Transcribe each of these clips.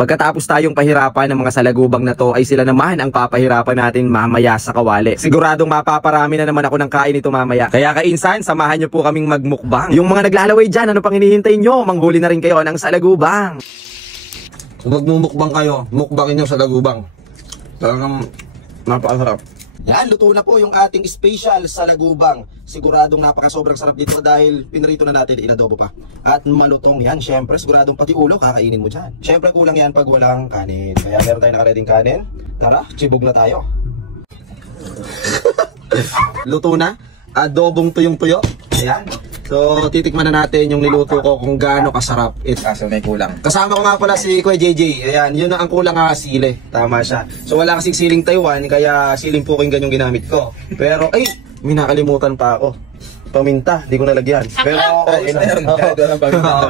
Pagkatapos tayong pahirapan ng mga salagubang na to, ay sila naman ang papahirapan natin mamaya sa kawali. Siguradong mapaparami na naman ako ng kain ito mamaya. Kaya kainsan, samahan nyo po kaming magmukbang. Yung mga naglalaway dyan, ano pang hinihintay nyo? Manghuli na rin kayo ng salagubang. Kung magmumukbang kayo, mukbangin nyo salagubang. Talagang napakasarap. Yan, luto na po yung ating special salagubang. Siguradong napaka-sobrang sarap dito dahil pinrito na natin, inadobo pa. At malutong yan, syempre, siguradong pati ulo kakainin mo dyan. Syempre, kulang yan pag walang kanin. Kaya meron tayo nakareding kanin. Tara, chibog na tayo. Luto na, adobong tuyong-tuyo. Ayan. So, titikman na natin yung niluto ko kung gaano kasarap. Kaso may kulang. Kasama ko nga pala si Kuya JJ. Ayan, yun ang kulang nga sili. Tama siya. So, wala kasing siling Taiwan, kaya siling puking ganyong ginamit ko. Pero, ay, may nakalimutan pa ako. Paminta, di ko nalagyan. Pero, okay na.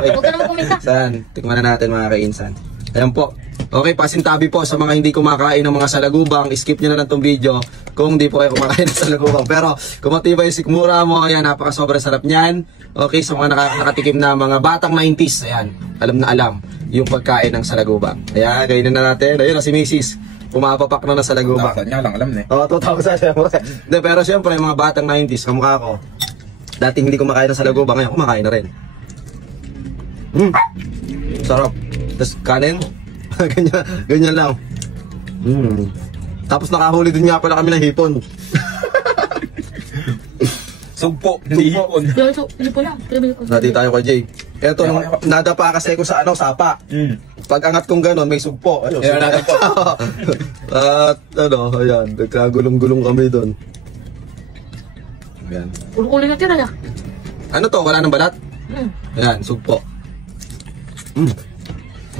Huwag ka naman puminta. Saan? Tikman na natin mga kainsan. Ayan po. Okay, pasintabi po sa mga hindi kumakain ng mga salagubang. Skip nyo na lang tong video kung hindi po kayo kumakain ng salagubang. Pero kung matibay yung sikmura mo, ayan, napaka-sobrang sarap niyan. Okay, sa mga nakatikim na mga batang 90s, ayan, alam na alam yung pagkain ng salagubang. Ayan, kainin na natin. Ayun na si Mrs. Pumapapak na sa salagubang. 2,000 nga lang, alam na eh. Oo, 2,000 syempre. Pero syempre, yung mga batang 90s, kamukha ko, dating hindi kumakain ng salagubang, ngayon kumakain na rin. Sarap. Tapos kanin. ganyan lang. Tapos nakahuli din nga pala kami ng hipon. Sugpo, hindi hipon. Hindi po lang. Dati tayo kay Jay. Eto, nadapa kasi ko sa sapa. Pag angat kong ganon, may sugpo. Ayun, at ayan, nagkagulong-gulong kami doon. Ayan. Uli na tira niya. Ano to? Wala nang balat? Ayan, sugpo.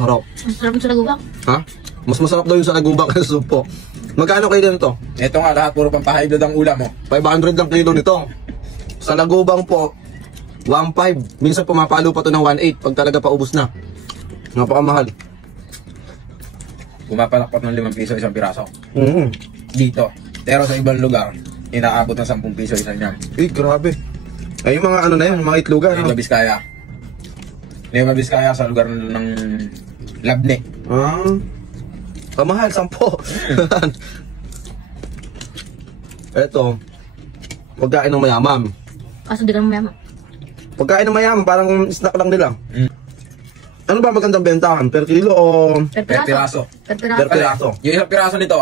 Sarap. Masarap yung salagubang. Ha? Mas masarap daw yung salagubang kasi sugpo. Magkano kayo dito? Ito nga lahat, puro pampahaydod ang ulam mo. 500 lang kilo nito. Salagubang po, 1.5. Minsan pumapalo pa to ng 1.8 pag talaga paubos na. Napakamahal. Pumapalakpak ng 5 piso isang piraso. Dito. Pero sa ibang lugar, inaabot ng 10 piso isang yan. Grabe. Ay, yung mga ano na yun, mga itlogan. Nueva Vizcaya. Nueva Vizcaya sa lugar ng Labne. Kamahal, 10. Eto, pagkain ng mayaman. Kaso di ka naman mayaman. Pagkain ng mayaman, parang snack lang nila. Ano ba magandang bentahan? Per kilo o Per Per piraso. piraso. Per per piraso. piraso? Yung isang piraso nito,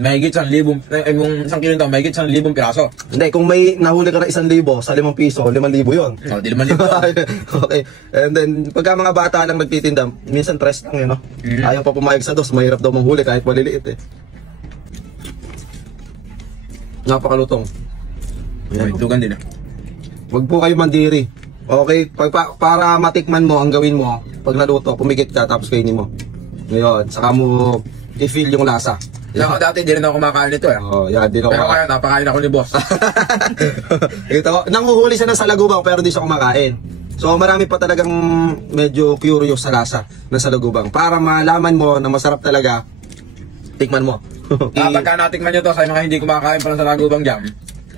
mahigit 1,000. Yung isang kilo nito, mahigit 1,000 piraso. Hindi, kung may nahuli ka na 1,000 sa 5 piso, 5,000 yun. O, di 5,000. Okay. And then, pagka mga bata lang nagtitinda, minsan 3 lang yun, no? Ayaw pa pumayag sa 2, mahirap daw manghuli kahit maliliit eh. Napakalutong. May tugan din ah. Huwag po kayo mandiri. Okay? Para matikman mo, ang gawin mo, pag naluto, pumikit ka, tapos kainin mo. Ngayon, saka mo i-feel yung lasa. Ako dati, di rin ako kumakain nito eh. Yan, di na Pero kumakain. kaya, napakain ako ni boss. Nanghuhuli siya ng salagubang pero di siya kumakain. So marami pa talagang medyo curious sa lasa ng salagubang. Para malaman mo na masarap talaga, tikman mo. Kapag ka natikman nyo to sa mga hindi kumakain pa ng salagubang jam,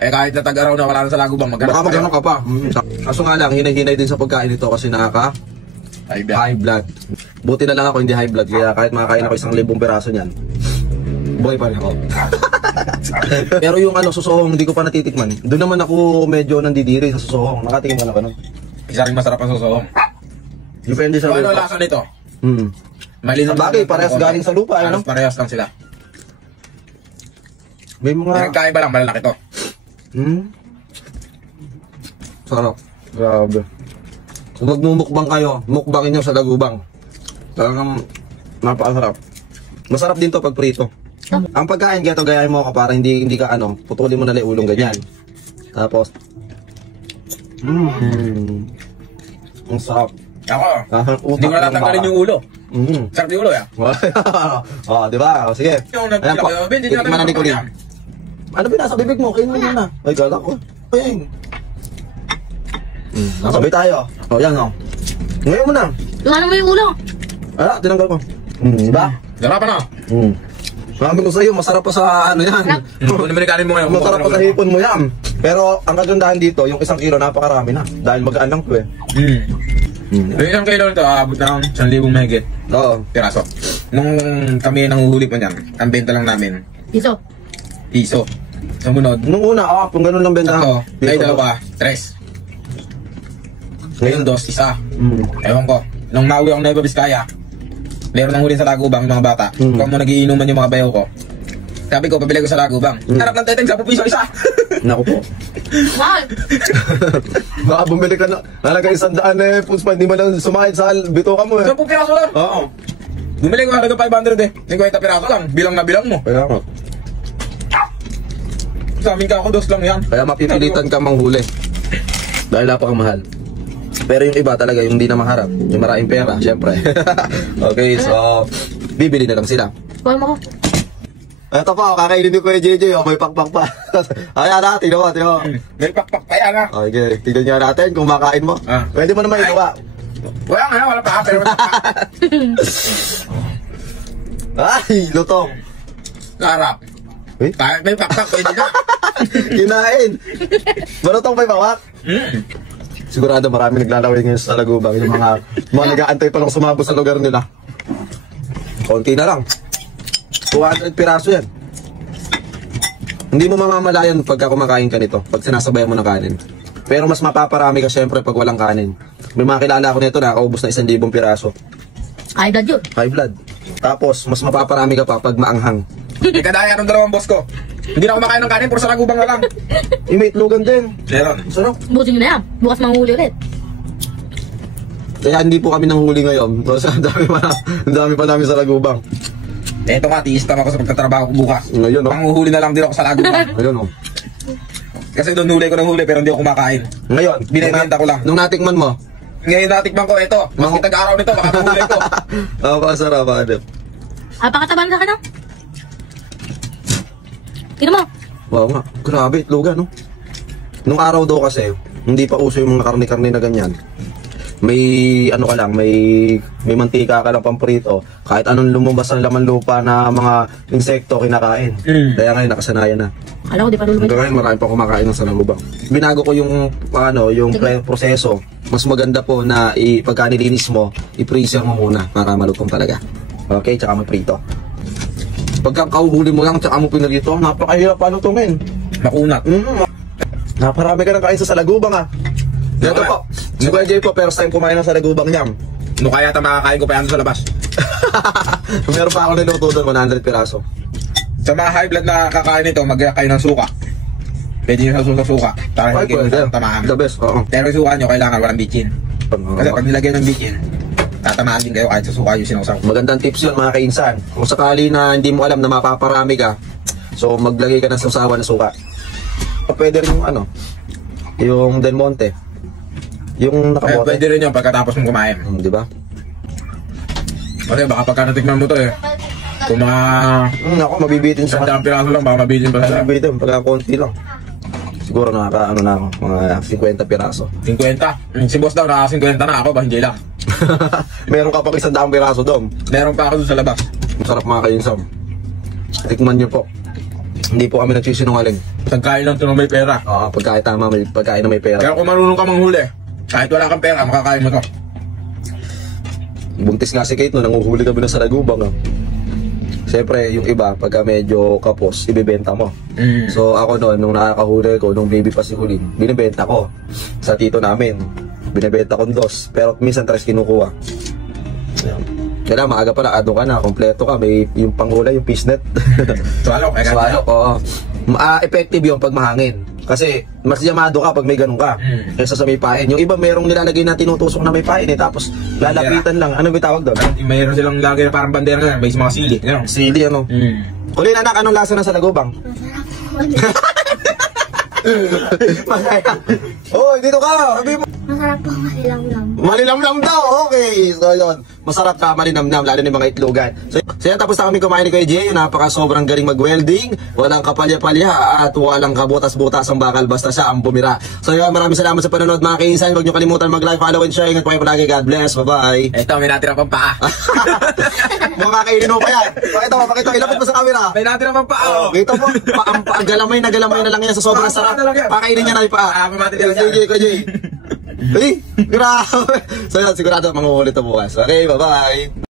eh kahit na tag-araw na wala ng salagubang, Baka magano ka pa. Kaso nga lang, hinay-hinay din sa pagkain nito kasi nakaka high blood. Buti na lang ako hindi high blood, kaya kahit makakain ako 1,000 piraso niyan, buhay pa rin ako. Pero yung susohong hindi ko pa natitikman. Doon naman ako medyo nandidiri sa susohong. Nakatikim ka na ba nun? Isa rin masarap ang susohong. Depende sa So, ano lupa. lasa nito? Sa bagay, parehas galing sa lupa. Ano? Parehas lang sila. May mga... Nagkaiba lang, malalaki to. Sarap. Grabe. Kung magmumukbang kayo, mukbangin nyo sa salagubang. Talagang napakasarap. Masarap din to pag prito. Ang pagkain, gayahin mo ako para hindi ka putulin mo na lang ulong ganyan. Tapos, ang sarap. Ako, hindi ko natatanggalin yung ulo. Sarap yung ulo ya. Di ba? Sige. Ayan po, titikman na ni Colin. Ano binasa bibig mo? Kainin mo na. Ay, gala ko. Ayan. Nasabay tayo. Yan Ngayon mo na. Ano mo yung ulo? Tinanggal ko. Diba? Garapan na. Sabi ko sa'yo, masarap pa sa yan. Kung naman ikanin mo ngayon. Masarap pa sa hipon mo yan. Pero ang kagandahan dito, yung 1 kilo napakarami na. Dahil magaan lang to eh. Yung 1 kilo nito, abot na ng 1,000 mahigit. Oo. Piraso. Nung kami nanguhuli pa niyan, ang benta lang namin, Piso. piso. Sumunod, Nung una, kung ganun lang benta. tatlo, ay dalawa, tres. Ngayon, dos, isa. Ewan ko, nung nauwi ako na Nueva Vizcaya, meron nang huli sa Lagubang yung mga bata. Kung mo nagiinuman yung mga bayaw ko. Sabi ko, pabili ko sa Lagubang. Harap ng teteng, 10 piso isa. Naku po. Mahal. Baka bumili ka na. Nalaga 100 eh. Puspa, hindi mo lang sumakit sa bituka mo eh. 10 piraso lang. Oo. Bumili ko halaga 500 eh. 50 piraso lang. Bilang na bilang mo. Kaya nga. Sa amin ka ako, dos lang yan. Kaya mapipilitan ka manghuli. Dahil napaka-mahal. Pero yung iba talaga, yung hindi na maharap. Yung maraming pera, syempre. Okay, so, bibili na lang sila. Kuha mo ko. Ito pa, kakainin ko kay JJ, may pakpak pa. Ayan natin, tingnan mo. May pakpak pa yan ha. Okay, tignan nyo natin kung makain mo. Ah. Pwede mo naman igawa. Wala nga, wala pa. Pero Ay, lutong. harap. Eh? Kahit may pakpak, pwede na. Kinain. Malutong pa yung bawak. Sigurado marami naglalaway ngayon sa Lagubang. Yung mga nag-aantay pa lang sumabot sa lugar nila. Konti na lang. 200 piraso yan. Hindi mo mamamalayan pagka kumakain ka nito, pag sinasabayan mo ng kanin. Pero mas mapaparami ka syempre pag walang kanin. May mga kilala ko nito, nakakaubos na 1,000 piraso. High blood yun. High blood. Tapos, mas mapaparami ka pa pag maanghang. Ikadaya ng dalawang boss ko. Hindi na kumakain ng kanin, puro sa Lagubang na lang. May itlogan din. Meron. Sarap. Busin nyo na yan. Bukas manghuli ulit. Kaya hindi po kami nanghuli ngayon. Kasi ang dami pa namin sa Lagubang. Eto nga, tiis ako sa pagtatrabaho ko bukas. Ngayon, no? Panguhuli na lang din ako sa Lagubang. Ayun, oh. Kasi doon huli ko ng huli pero hindi ako kumakain. Ngayon, Binibenta ko lang. Nung natikman mo, Ngayon natikman ko ito. Mas kitag-araw nito, baka mahuli ko. masarap, Adep. Pakataban sa akin no? Tignan mo. Wow nga, grabe, itlogan, no? Nung araw daw kasi, hindi pa uso yung mga karne-karne na ganyan. May, ano ka lang, may mantika ka lang pamprito. Kahit anong lumabas sa laman lupa na mga insekto kinakain. Kaya ngayon, nakasanayan na. Alam ko, di pa lulubay. Hanggang ngayon, marami pa kumakain ng salagubang. Binago ko yung, yung proseso. Mas maganda po na pagka nilinis mo, i-freezer mo muna para malutong talaga. Okay, tsaka mo prito. Pagka kauhuli mo lang, tsaka mo pinarito, napakahirap palutungin. Makunat. Naparami ka ng kain sa salagubang ah. Dito po, si Kuya Jay po, first time kumain ng salagubang niyam. No kaya makakain ko pa yan sa labas. Meron pa ako niluto doon, 100 piraso. Sa mga high blood na kakain nito, mag-kain ng suka. Pwede nyo sa suka. Para Ay, hindi pwede. kayo tamaan. The best, oo. Pero yung suka nyo, kailangan walang bitchin. Kasi pag nilagyan ng bitchin, tatamaan din kayo kahit sa suka yung sinausaw. Magandang tips yun mga kainsan. Kung sakali na hindi mo alam na mapaparami ka, so maglagay ka ng sausawan ng suka. Pwede rin yung yung Del Monte. Yung nakabote. Pwede rin yun pagkatapos mong kumain. Di ba? Kasi baka pagka natikman mo to kung mga Ako, mabibitin sa sandang piraso lang, baka mabitin pa sila. mabibitin, pagka konti lang. Siguro na ako, mga 50 piraso. 50. Si boss daw, naka 50 na ako, ba hindi lang. Meron ka pang 100 piraso doon. Meron pa ako doon sa labas. Masarap mga kainsan. Tikman niyo po. Hindi po kami nagsisinungaling. Pagkain lang ito na may pera. Oo, pagkain tama, may pagkain na may pera. Kaya kung marunong ka manghuli, kahit wala kang pera, makakain mo to. Buntis nga si Kate no, nanguhuli kami na sa Lagubang. No? Siyempre, yung iba, pagka medyo kapos, ibibenta mo. So ako noon, nung nakakahuli ko, nung baby pa si Hulin, binibenta ko sa tito namin. Binibenta ko 2, pero minsan 3 kinukuha. Kaya maaga pala, ado ka na, kompleto ka, may yung panghula, yung fish net. Swalok, Swalok, oo. Effective yung pag mahangin. Kasi mas yamado ka pag may ganun ka. Kaysa sa may pain. Yung iba merong nilalagay na tinutusok na may pain tapos lalapitan lang. Ano ba tawag doon? Mayroon silang lagay na parang bandera na, may mga sili. Ganun. Sili ano. Kulin anak, anong lasa na sa Lagubang? Oh, dito ka. Sabi mo. Masarap po malilamlam. Malinamnam daw. Okay. So yun. Masarap ka malinamnam lalo na yung mga itlogan. So yan, tapos na kami kumain ni Kuya Jay. Napaka sobrang galing mag-welding. Walang kapalya-palya at walang kabutas-butas ang bakal basta siya ang bumira. So yun, maraming salamat sa panonood mga kainsan. Huwag niyo kalimutan mag-like, follow and share. Ingat po kayo palagi. God bless. Bye-bye. Ito, may natira pang paa. Mga kainin mo pa yan. Pakita mo, ilapit mo sa camera. May natira pang paa. Oh, kita mo, galamay na lang yan sa sobrang sarap. Pakainin niya na yung paa. Kuya Jay. Hey, grabe. So yun, sigurado manguhuli ito bukas. Okay, bye-bye.